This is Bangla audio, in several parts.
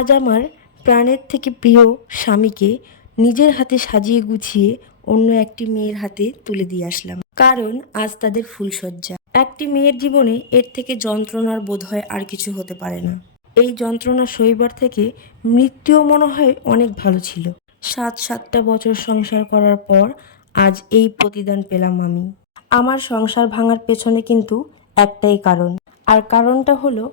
আজ আমার প্রাণের থেকে প্রিয় স্বামীকে নিজের হাতে সাজিয়ে গুছিয়ে অন্য একটি মেয়ের হাতে তুলে দিয়ে আসলাম। কারণ আজ তাদের ফুলসজ্জা একটি মেয়ের জীবনে এর থেকে যন্ত্রণার বোধ হয় আর কিছু হতে পারে না। এই যন্ত্রণা সইবার থেকে মৃত্যুও মনে হয় অনেক ভালো ছিল। সাত সাতটা বছর সংসার করার পর আজ এই প্রতিদান পেলাম আমি। আমার সংসার ভাঙার পেছনে কিন্তু একটাই কারণ। আর কারণটা হলো,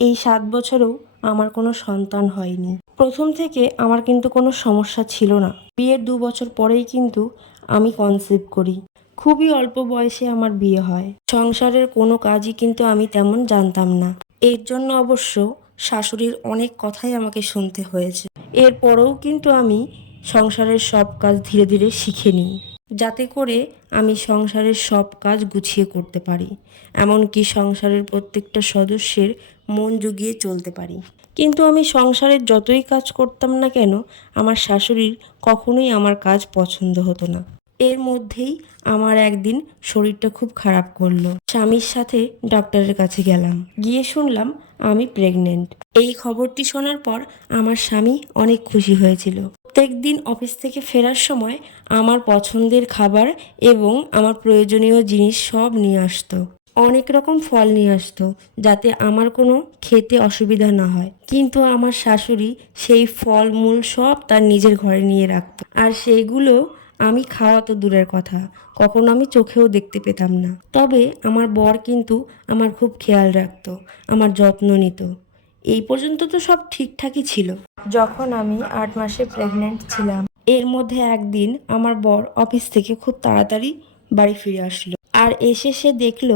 এই সাত বছরেও আমার কোনো সন্তান হয়নি। প্রথম থেকে আমার কিন্তু কোনো সমস্যা ছিল না। বিয়ের দু বছর পরেই কিন্তু আমি কনসিভ করি। খুবই অল্প বয়সে আমার বিয়ে হয়। সংসারের কোনো কাজই কিন্তু আমি তেমন জানতাম না। এর জন্য অবশ্য শাশুড়ির অনেক কথাই আমাকে শুনতে হয়েছে। এরপরেও কিন্তু আমি সংসারের সব কাজ ধীরে ধীরে শিখে নিই। যাতে করে আমি সংসারের সব কাজ গুছিয়ে করতে পারি। এমনকি সংসারের প্রত্যেকটা সদস্যের মন জুগিয়ে চলতে পারি। কিন্তু আমি সংসারের যতই কাজ করতাম না কেন, আমার শাশুড়ির কখনোই আমার কাজ পছন্দ হতো না। এর মধ্যেই আমার একদিন শরীরটা খুব খারাপ করল। স্বামীর সাথে ডক্টরের কাছে গেলাম। গিয়ে শুনলাম আমি প্রেগনেন্ট এই খবরটি শোনার পর আমার স্বামী অনেক খুশি হয়েছিল। প্রত্যেক দিন অফিস থেকে ফেরার সময় আমার পছন্দের খাবার এবং আমার প্রয়োজনীয় জিনিস সব নিয়ে আসতো। অনেক রকম ফল নিয়ে আসতো যাতে আমার কোনো খেতে অসুবিধা না হয়। কিন্তু আমার শাশুড়ি সেই ফল মূল সব তার নিজের ঘরে নিয়ে রাখতো। আর সেইগুলো আমি খাওয়া তো দূরের কথা, কখনো আমি চোখেও দেখতে পেতাম না। তবে আমার বর কিন্তু আমার খুব খেয়াল রাখতো, আমার যত্ন নিত। এই পর্যন্ত তো সব ঠিকঠাকই ছিল। যখন আমি আট মাসে প্রেগনেন্ট ছিলাম, এর মধ্যে একদিন আমার বর অফিস থেকে খুব তাড়াতাড়ি বাড়ি ফিরে আসলো। আর এসে সে দেখল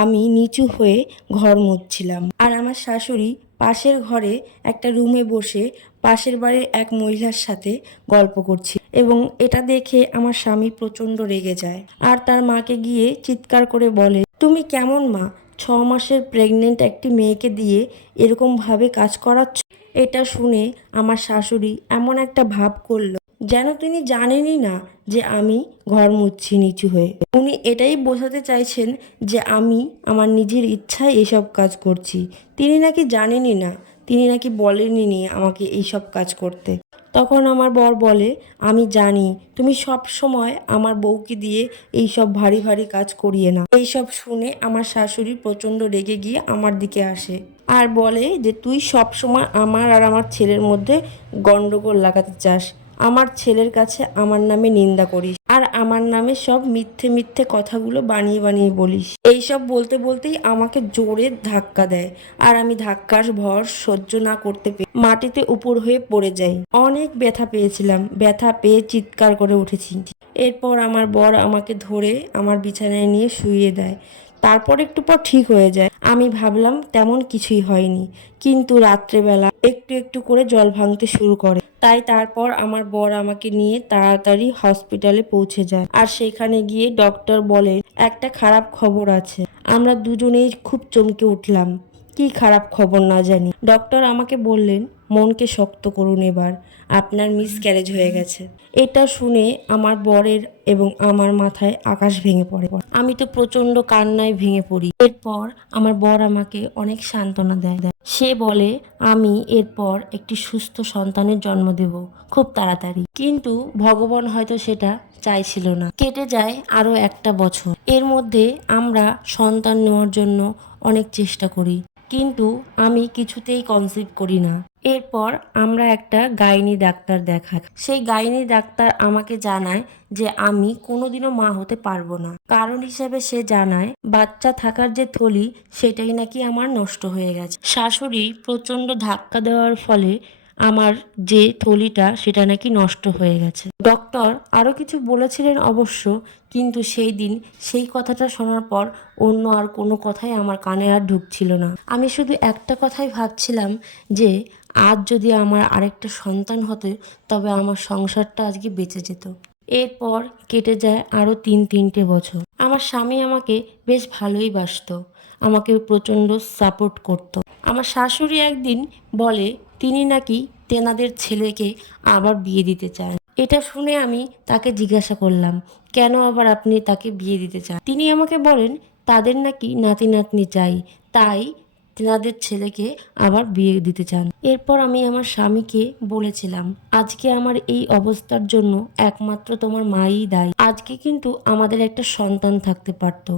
আমি নিচু হয়ে ঘর মুছছিলাম। আর আমার শাশুড়ি পাশের ঘরে একটা রুমে বসে পাশের বাড়ির এক মহিলার সাথে গল্প করছি এবং এটা দেখে আমার স্বামী প্রচণ্ড রেগে যায়। আর তার মাকে গিয়ে চিৎকার করে বলে, তুমি কেমন মা? ছ মাসের প্রেগনেন্ট একটি মেয়েকে দিয়ে এরকমভাবে কাজ করাচ্ছ? এটা শুনে আমার শাশুড়ি এমন একটা ভাব করল। যেন তিনি জানেনই না যে আমি ঘর মুচ্ছি নিচু হয়ে। উনি এটাই বোঝাতে চাইছেন যে আমি, আমার নিজের ইচ্ছায় এসব কাজ করছি। তিনি নাকি জানেনই না, তিনি নাকি বলেনই নি আমাকে এইসব কাজ করতে। তখন আমার বর বলে, আমি জানি, তুমি সব সময় আমার বউকে দিয়ে এই সব ভারী ভারী কাজ করিয়ে না এই সব শুনে আমার শাশুড়ি প্রচণ্ড রেগে গিয়ে আমার দিকে আসে আর বলে যে, তুই সব সময় আমার আর আমার ছেলের মধ্যে গন্ডগোল লাগাতে চাস। আমার ছেলের কাছে আমার নামে নিন্দা করিস আর আমার নামে সব মিথ্যে মিথ্যে কথাগুলো বানিয়ে বানিয়ে বলিস। এইসব বলতে বলতেই আমাকে জোরে ধাক্কা দেয় আর আমি ধাক্কার ভর সহ্য না করতে পেরে মাটিতে উপর হয়ে পড়ে যাই। অনেক ব্যথা পেয়েছিলাম, ব্যথা পেয়ে চিৎকার করে উঠেছি। এরপর আমার বর আমাকে ধরে আমার বিছানায় নিয়ে শুইয়ে দেয়। তারপর একটু পর ঠিক হয়ে যায়। আমি ভাবলাম তেমন কিছুই হয়নি, কিন্তু রাত্রেবেলা একটু একটু করে জল ভাঙতে শুরু করে। তাই তারপর আমার বর আমাকে নিয়ে তাড়াতাড়ি হসপিটালে পৌঁছে যায়। আর সেখানে গিয়ে ডক্টর বলেন, একটা খারাপ খবর আছে। আমরা দুজনেই খুব চমকে উঠলাম। কি খারাপ খবর না জানি। ডক্টর আমাকে বললেন মনকে শক্ত করুন এবার। আপনার মিস ক্যারেজ হয়ে গেছে। এটা শুনে আমার বরের এবং আমার মাথায় আকাশ ভেঙে পড়ে। আমি তো প্রচণ্ড কান্নায় ভেঙে পড়ি। এরপর আমার বর আমাকে অনেক সান্ত্বনা দেয়। দেয়। সে বলে, আমি এরপর একটি সুস্থ সন্তানের জন্ম দেব, খুব তাড়াতাড়ি। কিন্তু ভগবান হয়তো সেটা চাইছিল না। কেটে যায় আরও একটা বছর। এর মধ্যে আমরা সন্তান নেওয়ার জন্য অনেক চেষ্টা করি। কিন্তু আমি কিছুতেই কনসিভ করি না। এরপর আমরা একটা গাইনি ডাক্তার দেখাই। সেই গাইনি ডাক্তার আমাকে জানায় যে আমি কোনোদিনও মা হতে পারব না। কারণ হিসেবে সে জানায়, বাচ্চা থাকার যে থলি, সেটাই নাকি আমার নষ্ট হয়ে গেছে। শাশুড়ি প্রচণ্ড ধাক্কা দেওয়ার ফলে আমার যে থলিটা, সেটা নাকি নষ্ট হয়ে গেছে। ডক্টর আরও কিছু বলেছিলেন অবশ্য, কিন্তু সেই দিন সেই কথাটা শোনার পর অন্য আর কোনো কথাই আমার কানে আর ঢুকছিল না। আমি শুধু একটা কথাই ভাবছিলাম যে আজ যদি আমার আরেকটা সন্তান হতো, তবে আমার সংসারটা আজকে বেঁচে যেত। এরপর কেটে যায় আরও তিন তিনটে বছর। আমার স্বামী আমাকে বেশ ভালোই বাসতো। আমাকে প্রচণ্ড সাপোর্ট করতো। আমার শাশুড়ি একদিন বলে, তিনি নাকি তেনাদের ছেলেকে আবার বিয়ে দিতে চান। এটা শুনে আমি তাকে জিজ্ঞাসা করলাম, কেন আবার আপনি তাকে বিয়ে দিতে চান? তিনি আমাকে বলেন, তাদের নাকি নাতি নাতনি চাই। তাই তেনাদের ছেলেকে আবার বিয়ে দিতে চান। এরপর আমি আমার স্বামীকে বলেছিলাম, আজকে আমার এই অবস্থার জন্য একমাত্র তোমার মাই দায়ী। আজকে কিন্তু আমাদের একটা সন্তান থাকতে পারত।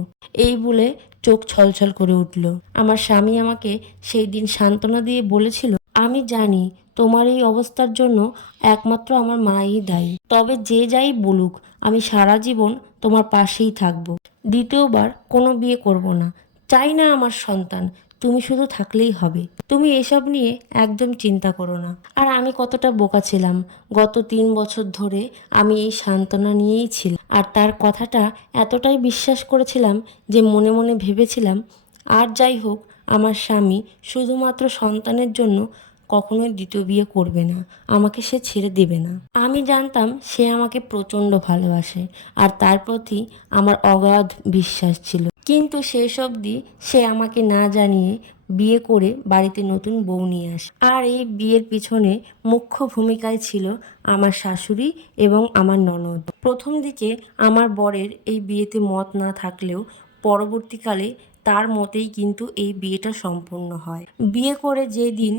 এই বলে চোখ ছলছল করে উঠল। আমার স্বামী আমাকে সেই দিন সান্ত্বনা দিয়ে বলেছিল, আমি জানি তোমার এই অবস্থার জন্য একমাত্র আমার মাই দায়ী। তবে যে যাই বলুক, আমি সারা জীবন তোমার পাশেই থাকব। দ্বিতীয়বার কোনো বিয়ে করব না। চাই না আমার সন্তান তুমি শুধু থাকলেই হবে। তুমি এসব নিয়ে একদম চিন্তা করো না। আর আমি কতটা বোকা ছিলাম। গত তিন বছর ধরে আমি এই সান্ত্বনা নিয়েই ছিলাম। আর তার কথাটা এতটাই বিশ্বাস করেছিলাম যে মনে মনে ভেবেছিলাম, আর যাই হোক, আমার স্বামী শুধুমাত্র সন্তানের জন্য কখনোই দ্বিতীয় বিয়ে করবে না। আমাকে সে ছেড়ে দেবে না। আমি জানতাম সে আমাকে প্রচণ্ড ভালোবাসে। আর তার প্রতি আমার অগাধ বিশ্বাস ছিল। কিন্তু শেষ অবধি সে আমাকে না জানিয়ে বিয়ে করে বাড়িতে নতুন বউ নিয়ে আসে। আর এই বিয়ের পিছনে মুখ্য ভূমিকায় ছিল আমার শাশুড়ি এবং আমার ননদ। প্রথম দিকে আমার বরের এই বিয়েতে মত না থাকলেও পরবর্তীকালে তার মতেই কিন্তু এই বিয়েটা সম্পূর্ণ হয়। বিয়ে করে যেদিন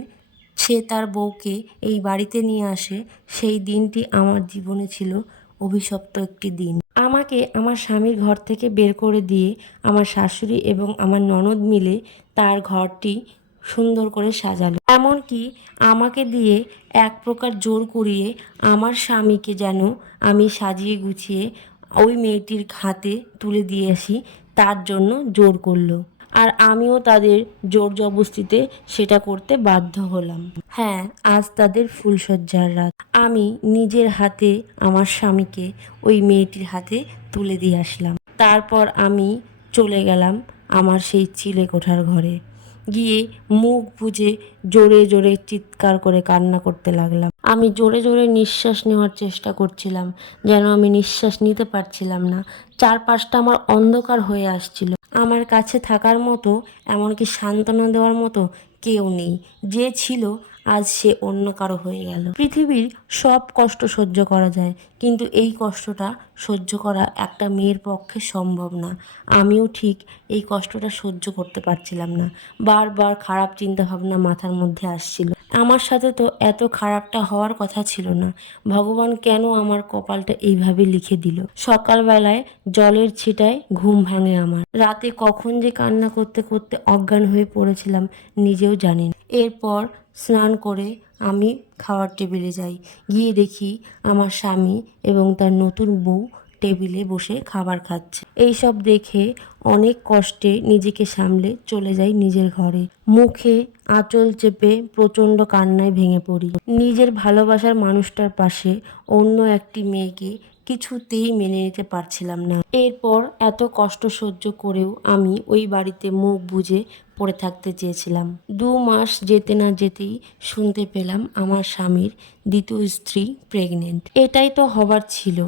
সে তার বউকে এই বাড়িতে নিয়ে আসে, সেই দিনটি আমার জীবনে ছিল অভিশপ্ত একটি দিন। আমাকে আমার স্বামীর ঘর থেকে বের করে দিয়ে আমার শাশুড়ি এবং আমার ননদ মিলে তার ঘরটি সুন্দর করে সাজালো। এমনকি আমাকে দিয়ে এক প্রকার জোর করিয়ে আমার স্বামীকে যেন আমি সাজিয়ে গুছিয়ে ওই মেয়েটির হাতে তুলে দিয়ে আসি, তার জন্য জোর করল। আর আমিও তাদের জোর জবস্তিতে সেটা করতে বাধ্য হলাম। হ্যাঁ আজ তাদের ফুলসজ্জার রাত। আমি নিজের হাতে আমার স্বামীকে ওই মেয়েটির হাতে তুলে দিয়ে আসলাম। তারপর আমি চলে গেলাম আমার সেই চিলে কোঠার ঘরে। গিয়ে মুখ বুজে জোরে জোরে চিৎকার করে কান্না করতে লাগলাম। আমি জোরে জোরে নিঃশ্বাস নেওয়ার চেষ্টা করছিলাম, যেন আমি নিঃশ্বাস নিতে পারছিলাম না। চারপাশটা আমার অন্ধকার হয়ে আসছিল। আমার কাছে থাকার মতো, এমনকি সান্ত্বনা দেওয়ার মতো কেউ নেই। যে ছিল, আজ সে অন্য কারও হয়ে গেল। পৃথিবীর সব কষ্ট সহ্য করা যায়, কিন্তু এই কষ্টটা সহ্য করা একটা মেয়ের পক্ষে সম্ভব না। আমিও ঠিক এই কষ্টটা সহ্য করতে পারছিলাম না। বারবার খারাপ চিন্তা ভাবনা মাথার মধ্যে আসছিল। আমার সাথে তো এত খারাপটা হওয়ার কথা ছিল না। ভগবান কেন আমার কপালটা এইভাবে লিখে দিল? সকালবেলায় জলের ছিটায় ঘুম ভাঙে আমার। রাতে কখন যে কান্না করতে করতে অজ্ঞান হয়ে পড়েছিলাম, নিজেও জানি না। এরপর স্নান করে আমি খাওয়ার টেবিলে যাই। গিয়ে দেখি আমার স্বামী এবং তার নতুন বউ টেবিলে বসে খাবার খাচ্ছে। এইসব দেখে অনেক কষ্টে নিজেকে সামলে চলে যাই নিজের ঘরে। মুখে আঁচল চেপে প্রচণ্ড কান্নায় ভেঙে পড়ি। নিজের ভালোবাসার মানুষটার পাশে অন্য একটি মেয়েকে কিছুতেই মেনে নিতে পারছিলাম না। এরপর এত কষ্ট সহ্য করেও আমি ওই বাড়িতে মুখ বুজে পড়ে থাকতে চেয়েছিলাম। দু মাস যেতে না যেতেই শুনতে পেলাম আমার স্বামীর দ্বিতীয় স্ত্রী প্রেগনেন্ট এটাই তো হবার ছিল।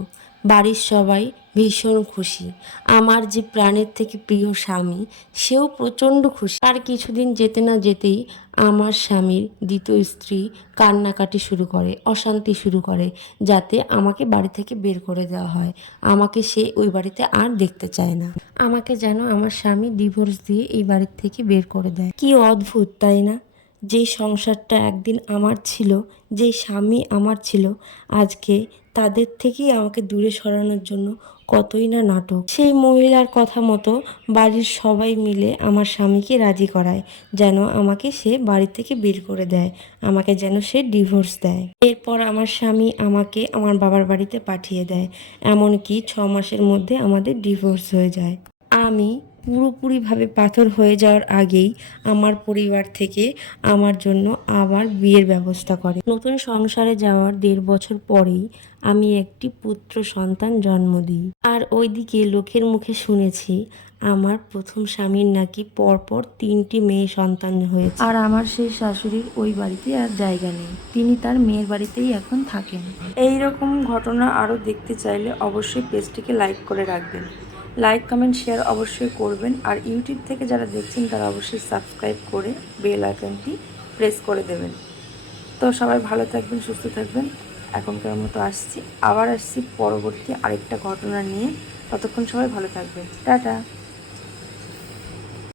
বাড়ির সবাই ভীষণ খুশি। আমার যে প্রাণের থেকে প্রিয় স্বামী, সেও প্রচণ্ড খুশি। আর কিছুদিন যেতে না যেতেই আমার স্বামীর দ্বিতীয় স্ত্রী কান্নাকাটি শুরু করে, অশান্তি শুরু করে, যাতে আমাকে বাড়ি থেকে বের করে দেওয়া হয়। আমাকে সে ওই বাড়িতে আর দেখতে চায় না। আমাকে যেন আমার স্বামী ডিভোর্স দিয়ে এই বাড়ির থেকে বের করে দেয়। কি অদ্ভুত, তাই না? যেই সংসারটা একদিন আমার ছিল যেই স্বামী আমার ছিল, আজকে তাদের থেকেই আমাকে দূরে সরানোর জন্য কতই না নাটক। সেই মহিলার কথা মতো বাড়ির সবাই মিলে আমার স্বামীকে রাজি করায়, যেন আমাকে সে বাড়ি থেকে বের করে দেয়, আমাকে যেন সে ডিভোর্স দেয়। এরপর আমার স্বামী আমাকে আমার বাবার বাড়িতে পাঠিয়ে দেয়, এমনকি ছ মাসের মধ্যে আমাদের ডিভোর্স হয়ে যায়। আমি পুরোপুরিভাবে পাথর হয়ে যাওয়ার আগেই আমার পরিবার থেকে আমার জন্য আবার বিয়ের ব্যবস্থা করে। নতুন সংসারে যাওয়ার দেড় বছর পরেই আমি একটি পুত্র সন্তান জন্ম দিই। আর ওইদিকে লোকের মুখে শুনেছি আমার প্রথম স্বামীর নাকি পরপর তিনটি মেয়ে সন্তান হয়েছে। আর আমার সেই শাশুড়ির ওই বাড়িতে আর জায়গা নেই। তিনি তার মেয়ের বাড়িতেই এখন থাকেন। এই রকম ঘটনা আরও দেখতে চাইলে অবশ্যই পেজটিকে লাইক করে রাখবেন। লাইক কমেন্ট শেয়ার অবশ্যই করবেন। আর ইউটিউব থেকে যারা দেখছেন, তারা অবশ্যই সাবস্ক্রাইব করে বেল আইকনটি প্রেস করে দেবেন। তো সবাই ভালো থাকবেন, সুস্থ থাকবেন। এখনকার মতো আসছি। আবার আসছি পরবর্তী আরেকটা ঘটনা নিয়ে। ততক্ষণ সবাই ভালো থাকবেন। টাটা!